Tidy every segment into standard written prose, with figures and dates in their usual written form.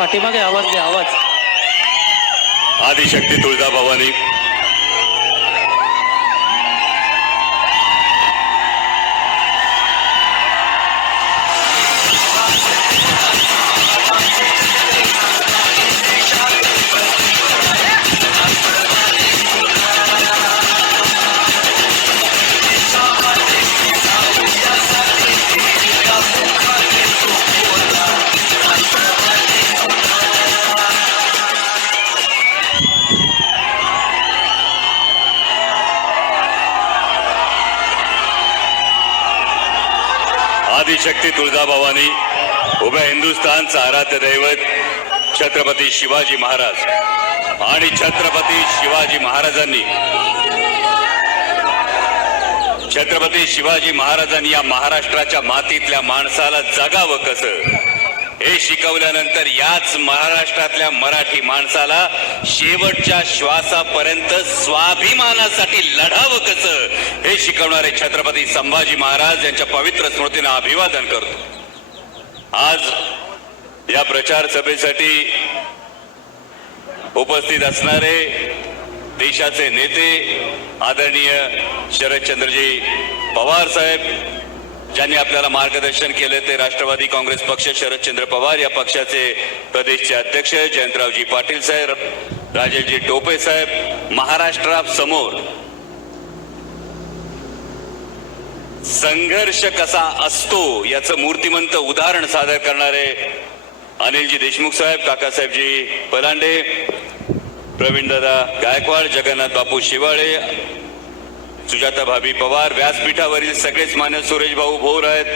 पाठीमागे आवाज द्या, आवाज. आदिशक्ती तुळजाभवानी आदिशक्ती तुळजाभवानी उभ्या हिंदुस्थानचा आराध्य दैवत छत्रपती शिवाजी महाराज आणि छत्रपती शिवाजी महाराजांनी या महाराष्ट्राच्या मातीतल्या माणसाला जगावं कसं हे शिकवल्यानंतर याच महाराष्ट्रातल्या मराठी माणसाला शेवटच्या श्वासापर्यंत स्वाभिमानासाठी लढावं कसं हे शिकवणारे छत्रपती संभाजी महाराज यांच्या पवित्र स्मृतींना अभिवादन करतो. आज या प्रचार सभेसाठी उपस्थित असणारे देशाचे नेते आदरणीय शरदचंद्रजी पवार साहेब, ज्यांनी आपल्याला मार्गदर्शन केले ते राष्ट्रवादी काँग्रेस पक्ष शरदचंद्र पवार या पक्षाचे प्रदेशचे अध्यक्ष जयंतरावजी पाटील साहेब, राजेशजी टोपे साहेब, महाराष्ट्रासमोर संघर्ष कसा असतो याचं मूर्तिमंत उदाहरण सादर करणारे अनिलजी देशमुख साहेब, काकासाहेबजी पलांडे, प्रवीणदादा गायकवाड, जगन्नाथ बापू शिवाळे, सुजाता भाभी पवार, व्यासपीठावरील सगळेच मान्य सुरेश भाऊ भोर आहेत,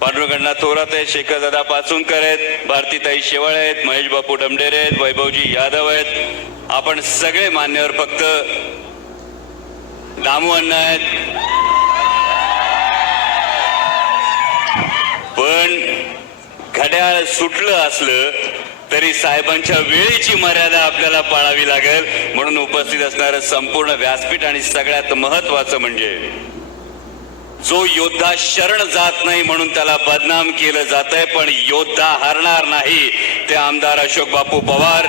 पांडुरंगनाथ थोरात आहेत, शेखरदादा पाचुनकर आहेत, भारतीताई शेवाळे आहेत, महेश बापू डमडेरे आहेत, वैभवजी यादव आहेत. आपण सगळे मान्यवर फक्त दामू अण्णा आहेत. पण घड्याळ सुटलं असलं तरी साहेबांच्या वेळेची मर्यादा आपल्याला पाळावी लागेल. म्हणून उपस्थित असणारं संपूर्ण व्यासपीठ आणि सगळ्यात महत्वाचं म्हणजे जो योद्धा शरण जात नाही म्हणून त्याला बदनाम केलं जातंय, पण योद्धा हारणार नाही ते आमदार अशोक बापू पवार.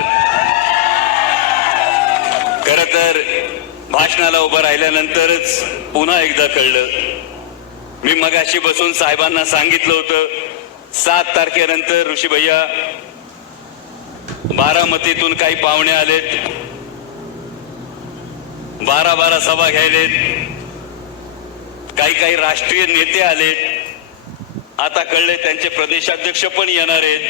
खर तर भाषणाला उभं राहिल्यानंतरच पुन्हा एकदा कळलं. मी मगाशी बसून साहेबांना सांगितलं होतं 7 तारखेनंतर ऋषी भैया बारामतीतून काही पाहुणे आलेत, 12 सभा घ्यायलेत, काही राष्ट्रीय नेते आलेत, आता कळले त्यांचे प्रदेशाध्यक्ष पण येणार आहेत.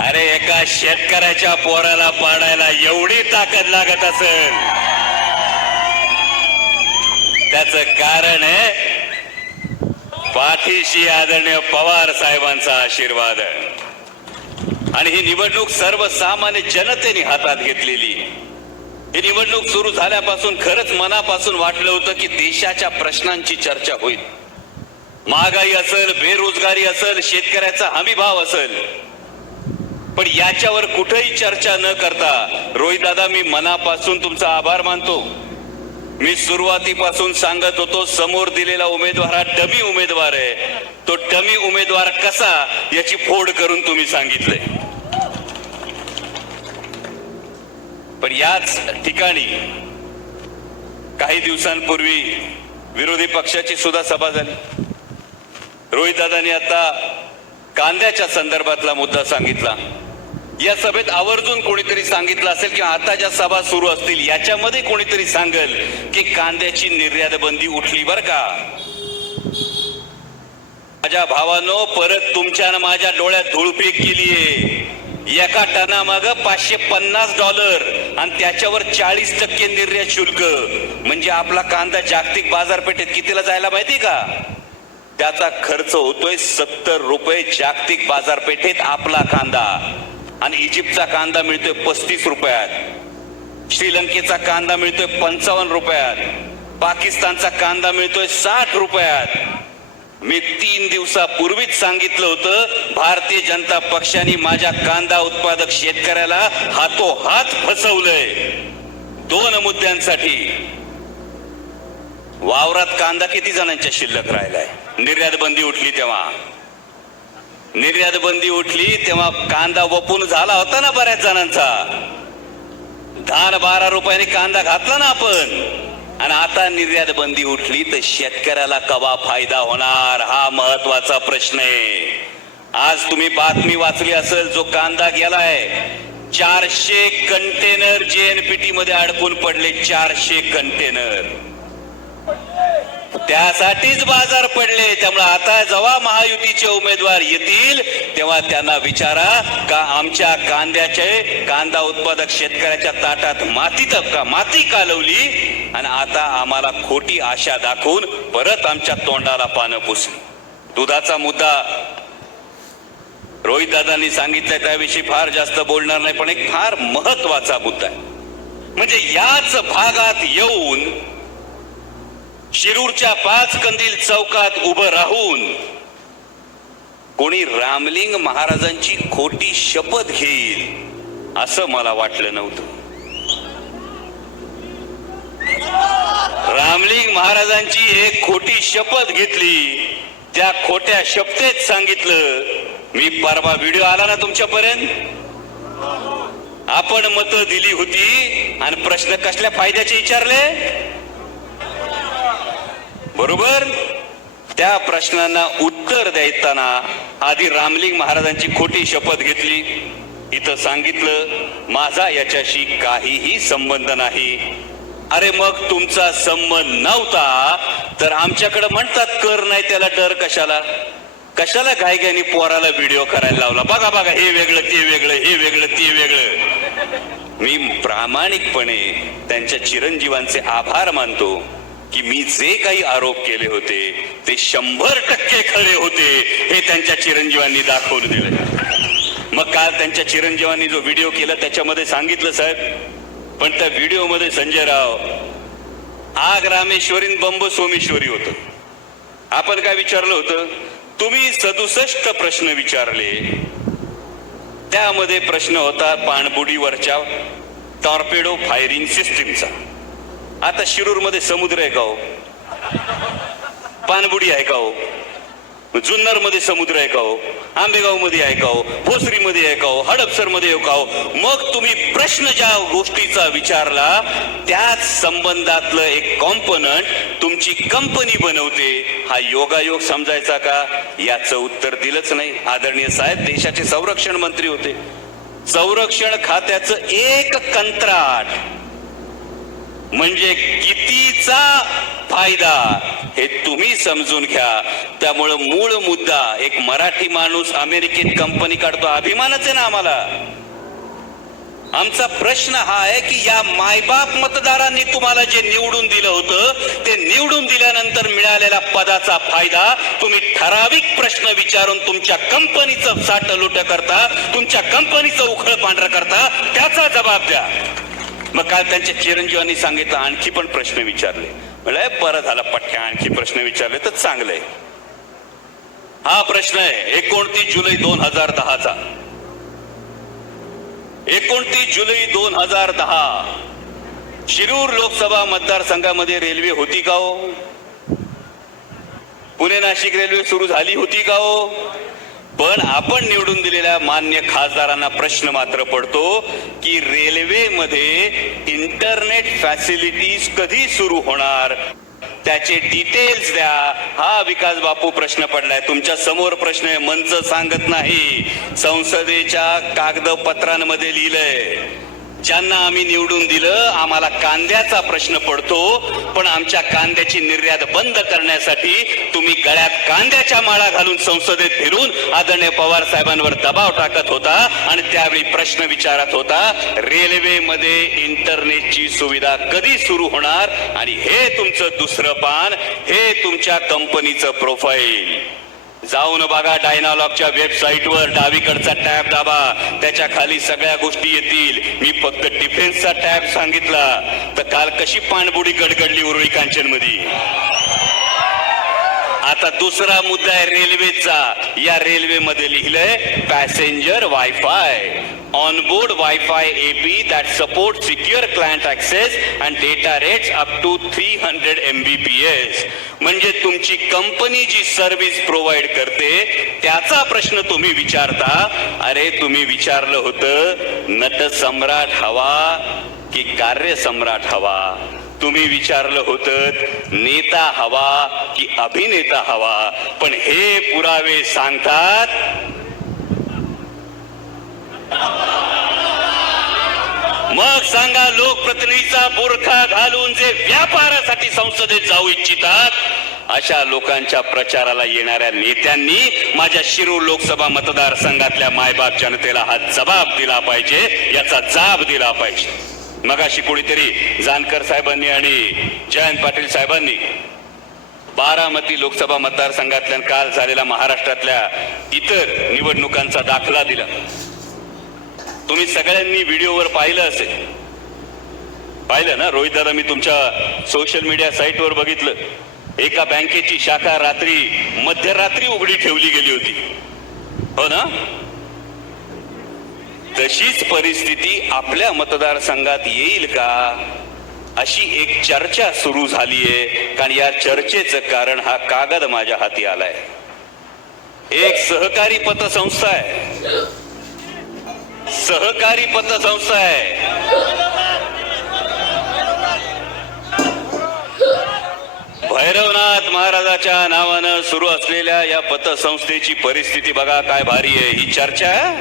अरे एका शेतकऱ्याच्या पोराला पाडायला एवढी ताकद लागत असेल, त्याचं कारण आहे पाठीशी आदरणीय पवार साहेबांचा आशीर्वाद आहे. आणि ही निवडणूक सर्वसामान्य जनतेने हातात घेतलेली. ही निवडणूक सुरू झाल्यापासून खरंच मनापासून वाटलं होतं की देशाच्या प्रश्नांची चर्चा होईल. महागाई असेल, बेरोजगारी असेल, शेतकऱ्याचा हमी भाव असेल, पण याच्यावर कुठेही चर्चा न करता रोहित दादा मी मनापासून तुमचा आभार मानतो. मी सुरुवातीपासून सांगत होतो समोर दिलेला उमेदवार हा डमी उमेदवार आहे. तो डमी उमेदवार कसा याची फोड करून तुम्ही सांगितले. पण याच ठिकाणी काही दिवसांपूर्वी विरोधी पक्षाची सुद्धा सभा झाली. रोहित दादांनी आता कांद्याच्या संदर्भातला मुद्दा सांगितला. या सभेत आवर्जून कोणीतरी सांगितलं असेल की आता ज्या सभा सुरू असतील याच्यामध्ये कोणीतरी सांगेल की कांद्याची निर्यात बंदी उठली बर का. माझ्या भावानो, परत तुमच्या माझ्या डोळ्यात धूळफेक केलीये. एका टनामाग $550 आणि त्याच्यावर 40% निर्यात शुल्क. म्हणजे आपला कांदा जागतिक बाजारपेठेत कितीला जायला माहिती का? त्याचा खर्च होतोय ₹70 जागतिक बाजारपेठेत आपला कांदा. आणि इजिप्तचा कांदा मिळतोय ₹35, श्रीलंकेचा कांदा मिळतोय ₹55, पाकिस्तानचा कांदा मिळतोय ₹60. मी 3 दिवसापूर्वीच सांगितलं होतं भारतीय जनता पक्षाने माझ्या कांदा उत्पादक शेतकऱ्याला हातोहात फसवलंय 2 मुद्द्यांसाठी. वावरात कांदा किती जणांच्या शिल्लक राहिलाय निर्यात बंदी उठली तेव्हा? निर्यात बंदी उठली तेव्हा कांदा वपून झाला होता ना बऱ्याच जणांचा. 10-12 रुपयाने कांदा घातला ना आपण. आणि आता निर्यात बंदी उठली तर शेतकऱ्याला कवा फायदा होणार हा महत्वाचा प्रश्न आहे. आज तुम्ही बातमी वाचली असेल, जो कांदा गेलाय 400 कंटेनर JNPT मध्ये अडकून पडले. 400 कंटेनर, त्यासाठीच बाजार पडले. त्यामुळे आता जेव्हा महायुतीचे उमेदवार येतील तेव्हा त्यांना विचारा का आमच्या कांदा उत्पादक शेतकऱ्याच्या ताटात माती का लावली आणि आता आम्हाला खोटी आशा दाखवून परत आमच्या तोंडाला पानं पुसली. दुधाचा मुद्दा रोहित दादांनी सांगितलं, त्याविषयी फार जास्त बोलणार नाही, पण एक फार महत्वाचा मुद्दा आहे. म्हणजे याच भागात येऊन शिरूरच्या 5 कंदील चौकात उभं राहून कोणी रामलिंग महाराजांची खोटी शपथ घेईल असं मला वाटलं नव्हतं. रामलिंग महाराजांची एक खोटी शपथ घेतली. त्या खोट्या शपथेत सांगितलं, मी परवा व्हिडिओ आला ना तुमच्यापर्यंत, आपण मतं दिली होती आणि प्रश्न कसल्या फायद्याचे विचारले, बरोबर. त्या प्रश्नांना उत्तर देताना आधी रामलिंग महाराजांची खोटी शपथ घेतली. इथं सांगितलं माझा याच्याशी काहीही संबंध नाही. अरे मग तुमचा संबंध नव्हता तर आमच्याकडे म्हणतात कर नाही त्याला डर कशाला. कशाला घाईघाईने पोराला व्हिडिओ करायला लावला, बघा बघा हे वेगळं ते वेगळं, हे वेगळं ते वेगळं. मी प्रामाणिकपणे त्यांच्या चिरंजीवांचे आभार मानतो की मी जे काही आरोप केले होते ते 100% खरे होते हे त्यांच्या चिरंजीवांनी दाखवून दिले. मग काल त्यांच्या चिरंजीवांनी जो व्हिडिओ केला त्याच्यामध्ये सांगितलं साहेब, पण त्या व्हिडिओ मध्ये संजय राव आग रामेश्वरी बंब सोमेश्वरी होतं. आपण काय विचारलं होतं, तुम्ही 67 प्रश्न विचारले. त्यामध्ये प्रश्न होता पाणबुडीवरच्या टॉर्पेडो फायरिंग सिस्टीमचा. आता शिरूर मध्ये समुद्र आहे का हो, पाणबुडी आहे का हो, जुन्नर मध्ये समुद्र आहे का हो, आंबेगाव मध्ये आहे का हो, भोसरी मध्ये आहे का हो, हडपसर मध्ये आहे का हो. मग तुम्ही प्रश्न ज्या गोष्टीचा विचारला त्याच संबंधातलं एक कॉम्पोनंट तुमची कंपनी बनवते, हा योगायोग समजायचा का. याचं उत्तर दिलंच नाही. आदरणीय साहेब देशाचे संरक्षण मंत्री होते. संरक्षण खात्याचं एक कंत्राट म्हणजे कितीचा फायदा हे तुम्ही समजून घ्या. त्यामुळं मूळ मुद्दा, एक मराठी माणूस अमेरिकेत कंपनी काढतो, अभिमानच आहे ना आम्हाला. आमचा प्रश्न हा आहे की या मायबाप मतदारांनी तुम्हाला जे निवडून दिलं होतं ते निवडून दिल्यानंतर मिळालेला पदाचा फायदा तुम्ही ठराविक प्रश्न विचारून तुमच्या कंपनीचं साठलोट करता, तुमच्या कंपनीचं उखळ पांढरं करता, त्याचा जबाब द्या. मग काल त्यांच्या चिरंजीवांनी सांगितलं आणखी पण प्रश्न विचारले. म्हणजे बरं झालं पठ्या, आणखी प्रश्न विचारले तर चांगलंय. हा प्रश्न आहे 29 जुलै 2010चा. 29 जुलै 2010 शिरूर लोकसभा मतदारसंघामध्ये रेल्वे होती का हो, पुणे नाशिक रेल्वे सुरू झाली होती का हो. पण आपण निवडून दिलेल्या मान्य खासदारांना प्रश्न मात्र पडतो की रेल्वेमध्ये इंटरनेट फॅसिलिटीज कधी सुरू होणार, त्याचे डिटेल्स द्या. हा विकास बापू प्रश्न पडलाय तुमच्या समोर. प्रश्न आहे, मंच सांगत नाही, संसदेच्या कागदपत्रांमध्ये लिहिलंय. ज्यांना आम्ही निवडून दिलं आम्हाला कांद्याचा प्रश्न पडतो, पण आमच्या कांद्याची निर्यात बंद करण्यासाठी तुम्ही गळ्यात कांद्याच्या माळा घालून संसदेत फिरून आदरणीय पवार साहेबांवर दबाव टाकत होता आणि त्यावेळी प्रश्न विचारत होता रेल्वेमध्ये इंटरनेटची सुविधा कधी सुरू होणार. आणि हे तुमचं दुसरं पान, हे तुमच्या कंपनीचं प्रोफाईल. जाऊन बघा डायनालॉगच्या वेबसाईटवर, डावीकडचा टॅब दाबा, त्याच्या खाली सगळ्या गोष्टी येतील. मी फक्त डिफेन्सचा टॅब सांगितला तर काल कशी पाणबुडी गडगडली उरुळी कांचन मध्ये. आता दुसरा मुद्दा आहे रेल्वेचा. या रेल्वेमध्ये लिहिलंय passenger wifi, onboard Wi-Fi AP that supports secure client access and data rates up to 300 Mbps. म्हणजे तुमची कंपनी जी सर्व्हिस प्रोव्हाइड करते त्याचा प्रश्न तुम्ही विचारता. अरे तुम्ही विचारलं होतं नट सम्राट हवा की कार्य सम्राट हवा. तुम्ही विचारलं होतं नेता हवा की अभिनेता हवा. पण हे पुरावे सांगतात मग सांगा लोकप्रतिनिधीचा बुरखा घालून जे व्यापारासाठी संसदेत जाऊ इच्छितात अशा लोकांच्या प्रचाराला येणाऱ्या नेत्यांनी माझ्या शिरूर लोकसभा मतदारसंघातल्या मायबाप जनतेला हा जबाब दिला पाहिजे, याचा जाब दिला पाहिजे. मगाशी कोणीतरी जानकर साहेबांनी आणि जयंत पाटील साहेबांनी बारामती लोकसभा मतदारसंघातल्या काल झालेल्या महाराष्ट्रातल्या इतर निवडणुकांचा दाखला दिला. तुम्ही सगळ्यांनी व्हिडिओवर पाहिलं असेल. पाहिलं ना रोहित दादा? मी तुमच्या सोशल मीडिया साईटवर बघितलं. एका बँकेची शाखा रात्री मध्यरात्री उघडी ठेवली गेली होती, हो ना? तशीच परिस्थिती आपल्या मतदारसंघात येईल का अशी एक चर्चा सुरू झालीये. कारण या चर्चेचं कारण हा कागद माझ्या हाती आलाय. एक सहकारी पतसंस्था आहे, सहकारी पतसंस्था आहे. भैरवनाथ महाराजाच्या नावानं सुरू असलेल्या या पतसंस्थेची परिस्थिती बघा काय भारी आहे. ही चर्चा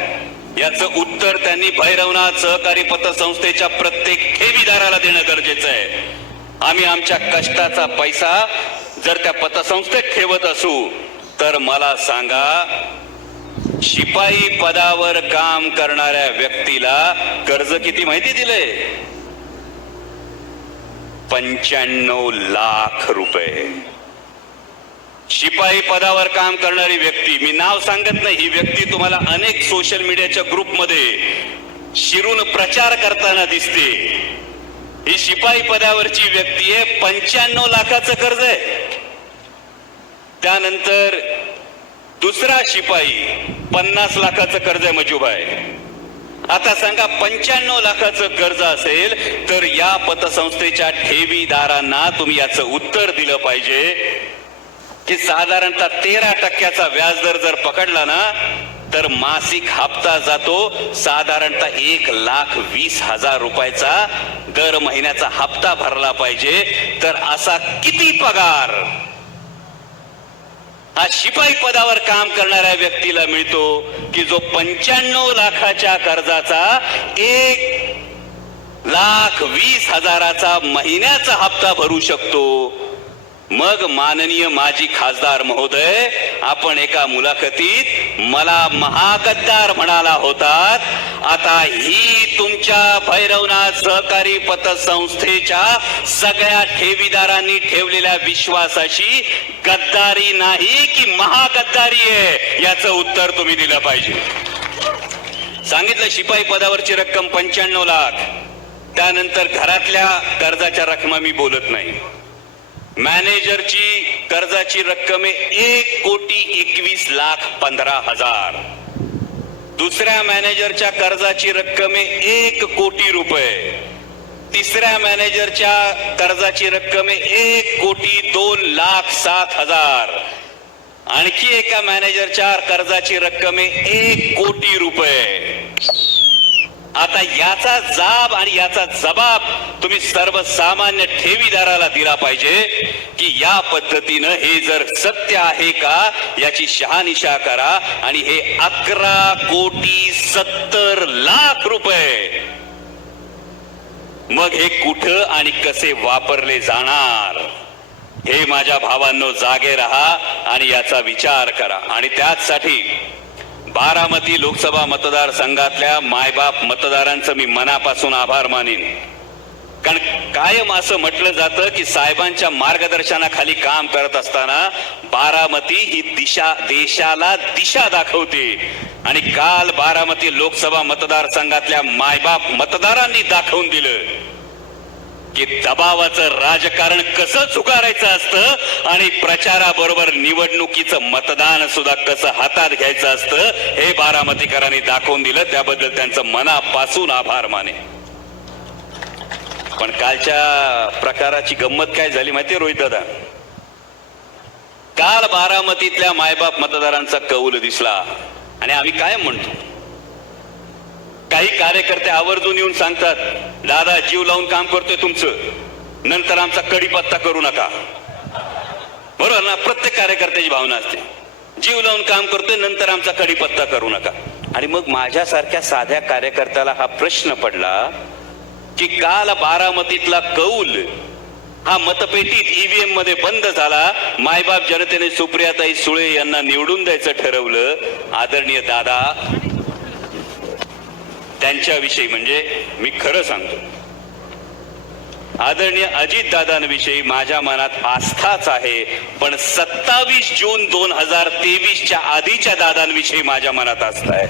याचं उत्तर त्यांनी भैरवनाथ सहकारी पतसंस्थेच्या प्रत्येक ठेवीदाराला देणं गरजेचं आहे. आम्ही आमच्या कष्टाचा पैसा जर त्या पतसंस्थेत ठेवत असू तर मला सांगा शिपाई पदावर काम करणाऱ्या व्यक्तीला कर्ज किती माहिती दिलंय? 95 लाख रुपये. शिपाई पदावर काम करणारी व्यक्ती, मी नाव सांगत नाही, ही व्यक्ती तुम्हाला अनेक सोशल मीडियाच्या ग्रुपमध्ये शिरून प्रचार करताना दिसते. ही शिपाई पदावरची व्यक्ती आहे. 95 लाखाचं कर्ज आहे. त्यानंतर दुसरा शिपाई 50 लाखाचं कर्ज आहे मजुभाई. आता सांगा 95 लाखाचं कर्ज असेल तर या पतसंस्थेच्या ठेवीदारांना तुम्ही याचं उत्तर दिलं पाहिजे की साधारणतः 13% व्याजदर जर पकडला ना तर मासिक हप्ता जातो साधारणतः 1,20,000 रुपयाचा. दर महिन्याचा हप्ता भरला पाहिजे. तर असा किती पगार हा शिपाई पदावर काम करणाऱ्या व्यक्तीला मिळतो की जो 95 लाखाच्या कर्जाचा 1,20,000चा महिन्याचा हप्ता भरू शकतो. मग माननीय माजी खासदार महोदय, आपण एका मुलाखतीत मला महागद्दार म्हणाला होतात. आता ही तुमच्या भैरवनाथ सहकारी पतसंस्थेच्या सगळ्या ठेवीदारांनी ठेवलेल्या विश्वासाशी गद्दारी नाही की महागद्दारी आहे, याचं उत्तर तुम्ही दिलं पाहिजे. सांगितलं शिपाई पदावरची रक्कम 95 लाख. त्यानंतर घरातल्या कर्जाच्या रकमा मी बोलत नाही. मॅनेजरची कर्जाची रक्कम आहे 1,21,15,000. दुसऱ्या मॅनेजरच्या कर्जाची रक्कम आहे 1 कोटी रुपये. तिसऱ्या मॅनेजरच्या कर्जाची रक्कम आहे 1,02,07,000. आणखी एका मॅनेजरच्या कर्जाची रक्कम आहे 1 कोटी रुपये. आता याचा जाब आणि याचा जबाब तुम्ही सर्वसामान्य ठेवीदाराला दिला पाहिजे की या पद्धतीनं हे जर सत्य आहे का याची शहानिशा करा. आणि हे 11,70,00,000 रुपये मग हे कुठं आणि कसे वापरले जाणार हे माझ्या भावांनो जागे रहा आणि याचा विचार करा. आणि त्याचसाठी बारामती लोकसभा मतदारसंघातल्या मायबाप मतदारांचं मी मनापासून आभार मानेन. कारण कायम असं म्हटलं जातं की साहेबांच्या मार्गदर्शनाखाली काम करत असताना बारामती ही देशाला दिशा दाखवते. आणि काल बारामती लोकसभा मतदारसंघातल्या मायबाप मतदारांनी दाखवून दिलं की दबावाचं राजकारण कसं झुगारायचं असतं आणि प्रचाराबरोबर निवडणुकीचं मतदान सुद्धा कसं हातात घ्यायचं असतं हे बारामतीकरांनी दाखवून दिलं. त्याबद्दल त्यांचं मनापासून आभार माने. पण कालच्या प्रकाराची गंमत काय झाली माहितीये रोहित दादा? काल बारामतीतल्या मायबाप मतदारांचा कौल दिसला आणि आम्ही काय म्हणतो, काही कार्यकर्ते आवर्जून येऊन सांगतात, दादा जीव लावून काम करतोय तुमचं, नंतर आमचा कडीपत्ता करू नका. बरोबर ना? प्रत्येक कार्यकर्त्याची भावना असते, जीव लावून काम करतोय, नंतर आमचा कडीपत्ता करू नका. आणि मग माझ्यासारख्या साध्या कार्यकर्त्याला हा प्रश्न पडला की काल बारामतीतला कौल हा मतपेटीत ईव्हीएम मध्ये बंद झाला. मायबाप जनतेने सुप्रियाताई सुळे यांना निवडून द्यायचं ठरवलं. आदरणीय दादा त्यांच्याविषयी, म्हणजे मी खरं सांगतो, आदरणीय अजित दादांविषयी माझ्या मनात आस्थाच आहे, पण 27 जून 2023च्या आधीच्या दादांविषयी माझ्या मनात आस्था आहे.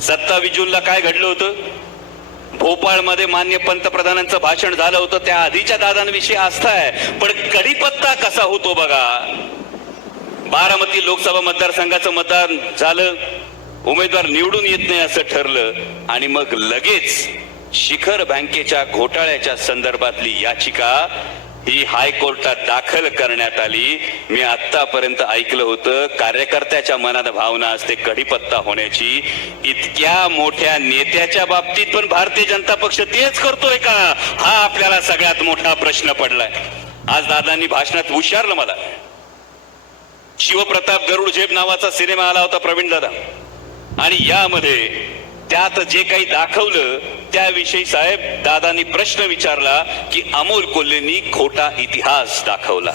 27 जूनला काय घडलं होतं? भोपाळमध्ये मान्य पंतप्रधानांचं भाषण झालं होतं, त्या आधीच्या दादांविषयी आस्था आहे. पण कडीपत्ता कसा होतो बघा. बारामती लोकसभा मतदारसंघाचं मतदान झालं, उमेदवार निवडून येत नाही असं ठरलं आणि मग लगेच शिखर बँकेच्या घोटाळ्याच्या संदर्भातली याचिका ही हायकोर्टात दाखल करण्यात आली. मी आतापर्यंत ऐकलं होतं कार्यकर्त्याच्या मनात भावना असते कडीपत्ता होण्याची. इतक्या मोठ्या नेत्याच्या बाबतीत पण भारतीय जनता पक्ष तेच करतोय का? हा आपल्याला सगळ्यात मोठा प्रश्न पडलाय. आज दादांनी भाषणात विचारलं मला, शिवप्रताप गरुड झेप नावाचा सिनेमा आला होता प्रवीण दादा, आणि यामध्ये त्यात जे काही दाखवलं त्याविषयी साहेब दादांनी प्रश्न विचारला की अमोल कोल्हेंनी खोटा इतिहास दाखवला.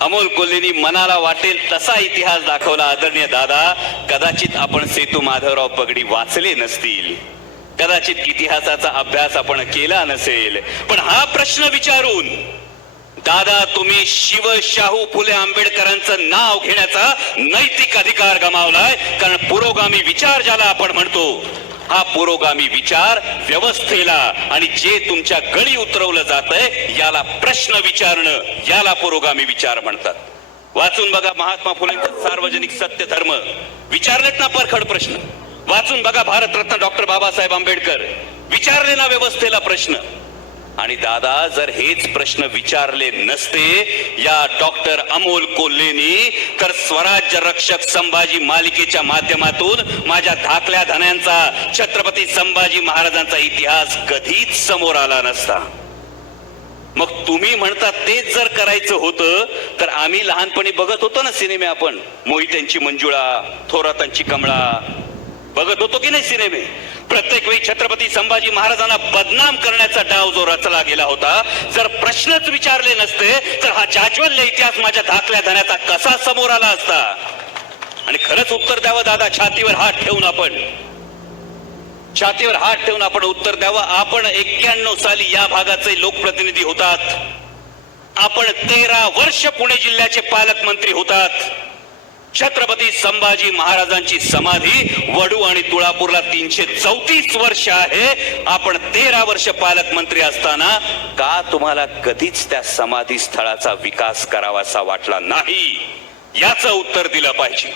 अमोल कोल्हेंनी मनाला वाटेल तसा इतिहास दाखवला. आदरणीय दादा, कदाचित आपण सेतू माधवराव पगडी वाचले नसतील, कदाचित इतिहासाचा अभ्यास आपण केला नसेल, पण हा प्रश्न विचारून दादा तुम्ही शिव शाहू फुले आंबेडकरांचं नाव घेण्याचा नैतिक अधिकार गमावलाय. कारण पुरोगामी विचार ज्याला आपण म्हणतो, हा पुरोगामी विचार व्यवस्थेला आणि जे तुमच्या गळी उतरवलं जातंय याला प्रश्न विचारणं, याला पुरोगामी विचार म्हणतात. वाचून बघा महात्मा फुलेंचं सार्वजनिक सत्य धर्म, विचारलेत ना परखड प्रश्न. वाचून बघा भारतरत्न डॉक्टर बाबासाहेब आंबेडकर, विचारले ना व्यवस्थेला प्रश्न. आणि दादा जर हेच प्रश्न विचारले नसते या डॉक्टर अमोल कोल्हेनी, तर स्वराज्य रक्षक संभाजी मालिकेच्या माध्यमातून माझ्या धाकल्या धन्यांचा छत्रपती संभाजी महाराजांचा इतिहास कधीच समोर आला नसता. मग तुम्ही म्हणता तेच जर करायचं होतं तर आम्ही लहानपणी बघत होतो ना सिनेमे, आपण मोहित्यांची मंजुळा, थोरातांची कमळा बघत होतो की नाही सिनेमे? प्रत्येक वेळी छत्रपती संभाजी महाराजांना बदनाम करण्याचा डाव जो रचला गेला होता, जर प्रश्नच विचारले नसते तर हा जाज्वल्य इतिहास माझ्या धाकल्या धन्याचा कसा समोर आला असता? आणि खरंच उत्तर द्यावं दादा, छातीवर हात ठेवून आपण उत्तर द्यावं. आपण 91 साली या भागाचे लोकप्रतिनिधी होतात, आपण 13 वर्ष पुणे जिल्ह्याचे पालकमंत्री होतात. छत्रपती संभाजी महाराजांची समाधी वडू आणि तुळापूरला 334 वर्ष आहे. आपण 13 वर्ष पालकमंत्री असताना का तुम्हाला कधीच त्या समाधी स्थळाचा विकास करावासा वाटला नाही? याचं उत्तर दिलं पाहिजे.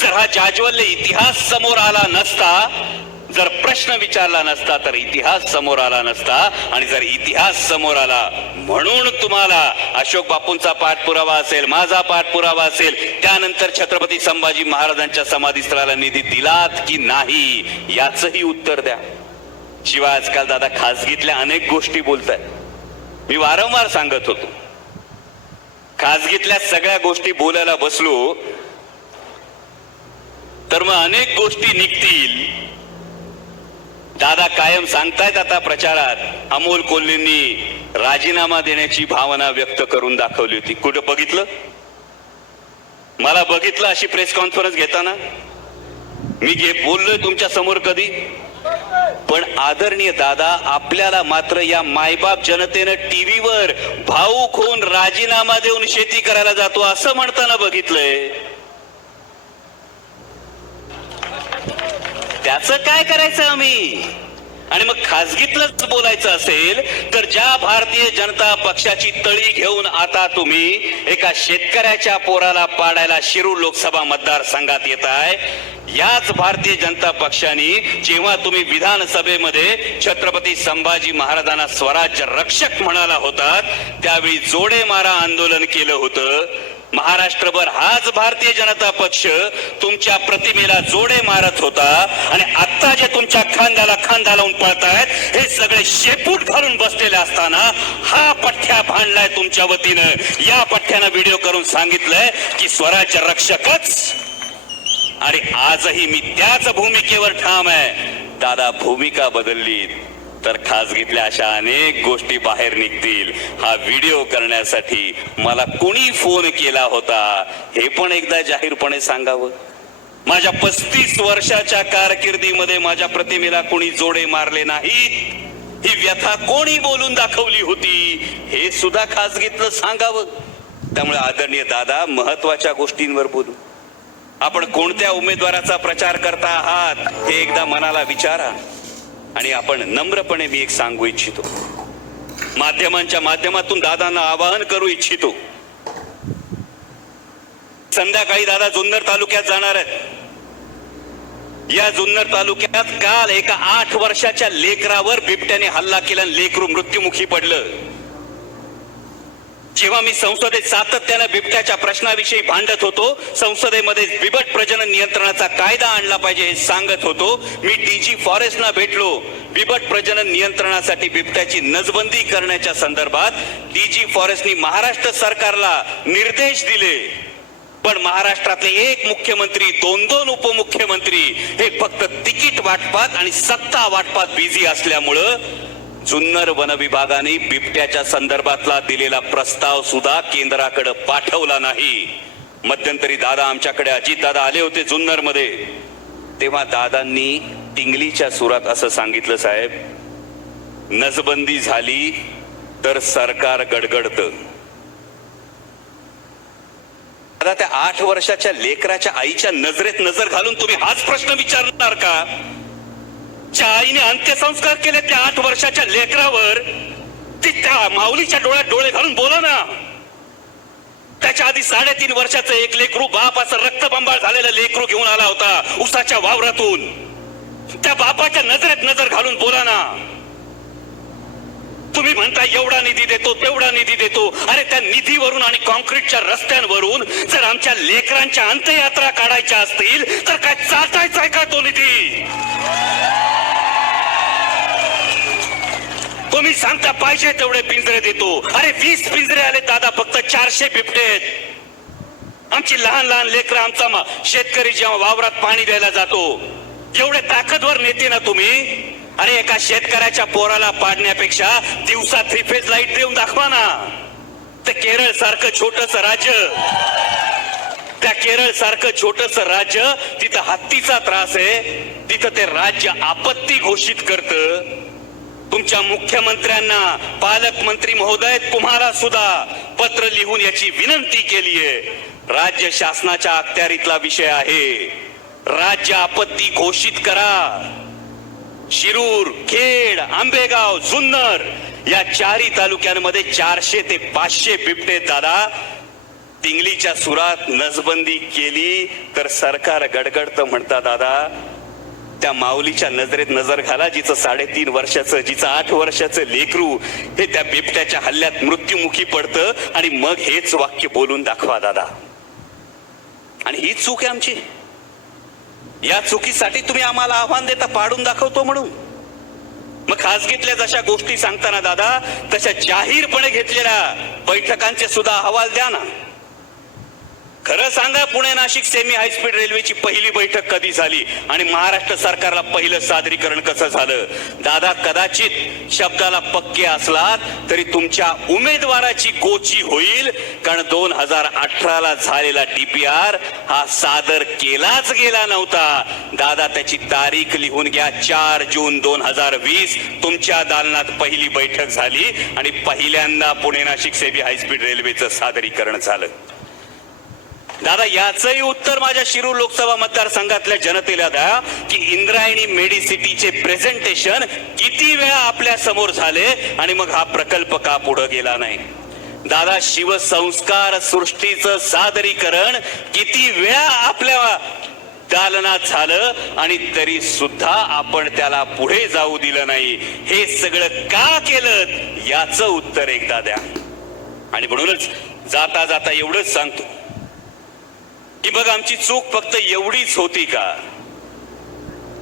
जर हा जाज्वल्य इतिहास समोर आला नसता, जर प्रश्न विचारला नसता, तर इतिहास समोर आला नसता. आणि जर इतिहास समोर आला म्हणून तुम्हाला अशोक बापूंचा पाठपुरावा असेल, माझा पाठपुरावा असेल, त्यानंतर छत्रपती संभाजी महाराजांच्या समाधीस्थळाला निधी दिलात की नाही याचंही उत्तर द्या. शिवाय आजकाल दादा खासगीतल्या अनेक गोष्टी बोलताय. मी वारंवार सांगत होतो, खासगीतल्या सगळ्या गोष्टी बोलायला बसलो तर मग अनेक गोष्टी निघतील. दादा कायम सांगतायत आता प्रचारात, अमोल कोल्हेंनी राजीनामा देण्याची भावना व्यक्त करून दाखवली होती. कुठं बघितलं? मला बघितलं अशी प्रेस कॉन्फरन्स घेताना? मी बोललोय तुमच्या समोर कधी? पण आदरणीय दादा, आपल्याला मात्र या मायबाप जनतेनं टीव्हीवर भाऊक होऊन राजीनामा देऊन शेती करायला जातो असं म्हणताना बघितलंय. त्याचं काय करायचं आम्ही? आणि मग खासगीतलंच बोलायचं असेल तर ज्या भारतीय जनता पक्षाची तळी घेऊन आता तुम्ही एका शेतकऱ्याच्या पोराला पाडायला शिरूर लोकसभा मतदारसंघात येताय, याच भारतीय जनता पक्षाने जेव्हा तुम्ही विधानसभेमध्ये छत्रपती संभाजी महाराजांना स्वराज्य रक्षक म्हणाला होतात त्यावेळी जोडे मारा आंदोलन केलं होतं. महाराष्ट्रभर हाच भारतीय जनता पक्ष तुमच्या प्रतिमेला जोडे मारत होता आणि आता जे तुमच्या खांद्याला खांदा लावून पळतायत हे सगळे शेपूट घालून बसलेले असताना हा पठ्ठ्या भांडलाय तुमच्या वतीनं. या पठ्ठ्यानं व्हिडिओ करून सांगितलंय की स्वराज्य रक्षकच. आणि आजही मी त्याच भूमिकेवर ठाम आहे. दादा, भूमिका बदलली तर खासगीतल्या अशा अनेक गोष्टी बाहेर निघतील. हा व्हिडिओ करण्यासाठी मला कोणी फोन केला होता हे पण एकदा जाहीरपणे सांगावं. माझ्या 35 वर्षाच्या कारकिर्दीमध्ये माझ्या प्रतिमेला कोणी जोडे मारले नाहीत ही व्यथा कोणी बोलून दाखवली होती हे सुद्धा खासगीतलं सांगावं. त्यामुळे आदरणीय दादा, महत्वाच्या गोष्टींवर बोलू. आपण कोणत्या उमेदवाराचा प्रचार करता आहात हे एकदा मनाला विचारा. आणि आपण नम्रपणे मी एक सांगू इच्छितो, माध्यमांच्या माध्यमातून दादांना आवाहन करू इच्छितो. संध्याकाळी दादा जुन्नर तालुक्यात जाणार आहेत. या जुन्नर तालुक्यात काल एका 8 वर्षाच्या लेकरावर बिबट्याने हल्ला केला आणि लेकरू मृत्युमुखी पडलं. जेव्हा मी संसदेत सातत्याने बिबट्याच्या प्रश्नाविषयी भांडत होतो, संसदेमध्ये बिबट प्रजनन नियंत्रणाचा कायदा आणला पाहिजे हे सांगत होतो, मी डीजी फॉरेस्टला भेटलो. बिबट प्रजनन नियंत्रणासाठी बिबट्याची नसबंदी करण्याच्या संदर्भात डीजी फॉरेस्टनी महाराष्ट्र सरकारला निर्देश दिले. पण महाराष्ट्रातले एक मुख्यमंत्री, 2-2 उपमुख्यमंत्री हे फक्त तिकीट वाटपात आणि सत्ता वाटपात बिझी असल्यामुळं जुन्नर वन विभागाने बिबट्याच्या संदर्भातला दिलेला प्रस्ताव सुद्धा केंद्राकडे पाठवला नाही. मध्यंतरी दादा आमच्याकडे, अजित दादा आले होते जुन्नर मध्ये, तेव्हा दादांनी टिंगलीच्या सुरात असं सांगितलं, साहेब, नसबंदी झाली तर सरकार गडगडतं. आता त्या 8 वर्षाच्या लेकराच्या आईच्या नजरेत नजर घालून तुम्ही हाच प्रश्न विचारणार का? ज्या आईने अंत्यसंस्कार केले त्या 8 वर्षाच्या लेकरावर, ती त्या माऊलीच्या डोळ्यात डोळे घालून बोला ना. त्याच्या आधी 3.5 वर्षाचं एक लेकरू, बाप असं रक्तबंबाळ झालेलं लेकरू घेऊन आला होता उसाच्या वावरातून. त्या बापाच्या नजरेत नजर घालून बोला ना. तुम्ही म्हणता एवढा निधी देतो, तेवढा निधी देतो. अरे त्या निधीवरून आणि कॉन्क्रीटच्या रस्त्यांवरून जर आमच्या लेकरांच्या अंत्ययात्रा काढायच्या असतील तर काय चाटायचा आहे का तो निधी? तुम्ही सांगता पाहिजे तेवढे पिंजरे देतो. अरे 20 पिंजरे आले दादा, फक्त 400 बिबटे आहेत. आमची लहान लहान लेकरं, आमचा शेतकरी जेव्हा वावरात पाणी द्यायला जातो, एवढे ताकदवर नेते ना तुम्ही. अरे एका शेतकऱ्याच्या पोराला पाडण्यापेक्षा दिवसा 3 फेज लाईट देऊन दाखवा ना. ते केरळ सारखं छोटस राज्य, त्या केरळ सारखं छोटस राज्य, तिथं हत्तीचा त्रास आहे, तिथं ते राज्य आपत्ती घोषित करतं. तुमच्या मुख्यमंत्र्यांना, पालकमंत्री महोदय, तुम्हाला सुद्धा पत्र लिहून याची विनंती केली आहे. राज्य शासनाच्या अखत्यारीतला विषय आहे. राज्य आपत्ती घोषित करा. शिरूर, खेड, आंबेगाव, जुन्नर या 4 तालुक्यांमध्ये 400 ते 500 बिबटे दादा. टिंगलीच्या सुरात नसबंदी केली तर सरकार गडगडतं म्हणता दादा. त्या माऊलीच्या नजरेत नजर घाला, जिचं 3.5 वर्षाचं, जिचं 8 वर्षाचं लेकरू हे त्या बिबट्याच्या हल्ल्यात मृत्युमुखी पडतं आणि मग हेच वाक्य बोलून दाखवा दादा. आणि ही चूक आहे आमची. या चुकीसाठी तुम्ही आम्हाला आव्हान देता पाडून दाखवतो म्हणून. मग खासगीतल्या जशा गोष्टी सांगताना दादा, तशा जाहीरपणे घेतलेल्या बैठकांचे सुद्धा अहवाल द्या ना. खरं सांगा, पुणे नाशिक सेमी हायस्पीड रेल्वेची पहिली बैठक कधी झाली आणि महाराष्ट्र सरकारला पहिलं सादरीकरण कसं झालं? दादा, कदाचित शब्दाला पक्के असलात तरी तुमच्या उमेदवाराची गोची होईल, कारण 2018ला झालेला DPR हा सादर केलाच गेला नव्हता. दादा, त्याची तारीख लिहून घ्या, 4 जून 2020 तुमच्या दालनात पहिली बैठक झाली आणि पहिल्यांदा पुणे नाशिक सेमी हायस्पीड रेल्वेचं सादरीकरण झालं. दादा याचंही उत्तर माझ्या शिरूर लोकसभा मतदारसंघातल्या जनतेला द्या की इंद्रायणी मेडिसिटीचे प्रेझेंटेशन किती वेळा आपल्या समोर झाले आणि मग हा प्रकल्प का पुढे गेला नाही. दादा शिवसंस्कार सृष्टीचं सादरीकरण किती वेळा आपल्या दालनात झालं आणि तरी सुद्धा आपण त्याला पुढे जाऊ दिलं नाही. हे सगळं का केलं याचं उत्तर एकदा द्या. आणि म्हणूनच जाता जाता एवढंच सांगतो की बघ आमची चूक फक्त एवढीच होती का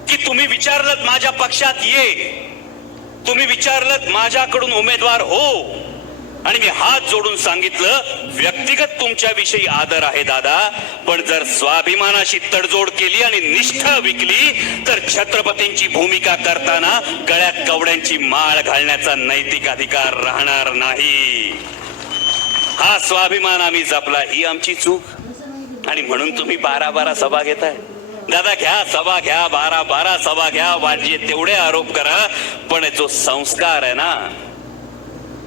की तुम्ही विचारलं माझ्या पक्षात ये, तुम्ही विचारलं माझ्याकडून उमेदवार हो आणि मी हात जोडून सांगितलं व्यक्तिगत तुमच्याविषयी आदर आहे दादा, पण जर स्वाभिमानाशी तडजोड केली आणि निष्ठा विकली तर छत्रपतींची भूमिका करताना गळ्यात कवड्यांची माळ घालण्याचा नैतिक अधिकार राहणार नाही. हा स्वाभिमान आम्ही जपला ही आमची चूक. आणि म्हणून तुम्ही 12 सभा घेताय. दादा घ्या सभा घ्या, 12 सभा घ्या, वाटजे तेवढे आरोप करा, पण जो संस्कार आहे ना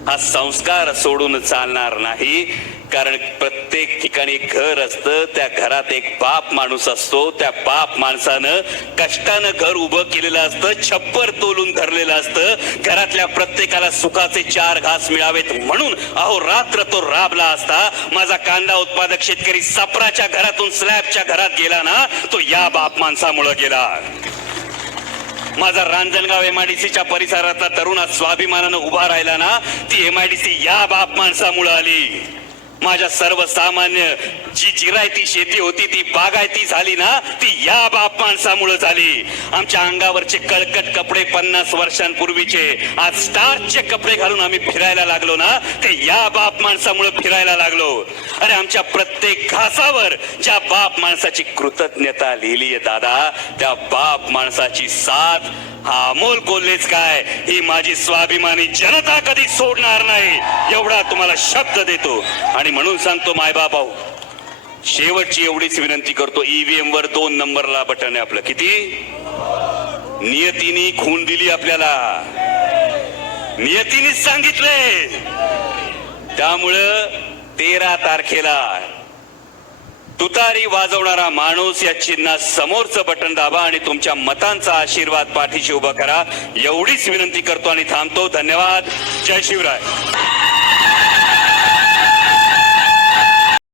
हा संस्कार सोडून चालणार नाही. कारण प्रत्येक ठिकाणी घर असतं, त्या घरात एक बाप माणूस असतो, त्या बाप माणसानं कष्टानं घर उभं केलेलं असतं, छप्पर तोलून धरलेलं असतं, घरातल्या प्रत्येकाला सुखाचे 4 घास मिळावेत म्हणून अहो रात्र तो राबला असता. माझा कांदा उत्पादक शेतकरी सपराच्या घरातून स्लॅबच्या घरात गेला ना तो या बाप माणसामुळे गेला. माझा रांजणगाव एमआयडीसीच्या परिसरातला तरुण स्वाभिमानानं उभा राहिला ना ती एमआयडीसी या बाप माणसामुळे आली. माझ्या सर्वसामान्य जी जिरायती शेती होती ती बागायती झाली ना ती या बाप माणसामुळे झाली. आमच्या अंगावरचे कळकट कपडे 50 वर्षांपूर्वीचे आज स्टार्चचे कपडे घालून आम्ही फिरायला लागलो ना ते या बाप माणसामुळे फिरायला लागलो. अरे आमच्या प्रत्येक घासावर ज्या बाप माणसाची कृतज्ञता लिहिली आहे दादा, त्या बाप माणसाची साथ हा अमोल कोल्हेच काय ही माझी स्वाभिमानी जनता कधी सोडणार नाही एवढा तुम्हाला शब्द देतो. आणि म्हणून सांगतो मायबाप भाऊ, शेवटची एवढीच विनंती करतो, ईव्हीएम वर 2 नंबरला बटन आहे आपलं. किती नियतीने खून दिली आपल्याला, नियतीनेच सांगितलंय. त्यामुळं 13 तारखेला तुतारी वाजवणारा माणूस या चिन्हा समोरचं बटन दाबा आणि तुमच्या मतांचा आशीर्वाद पाठीशी उभा करा एवढीच विनंती करतो आणि थांबतो. धन्यवाद. जय शिवराय.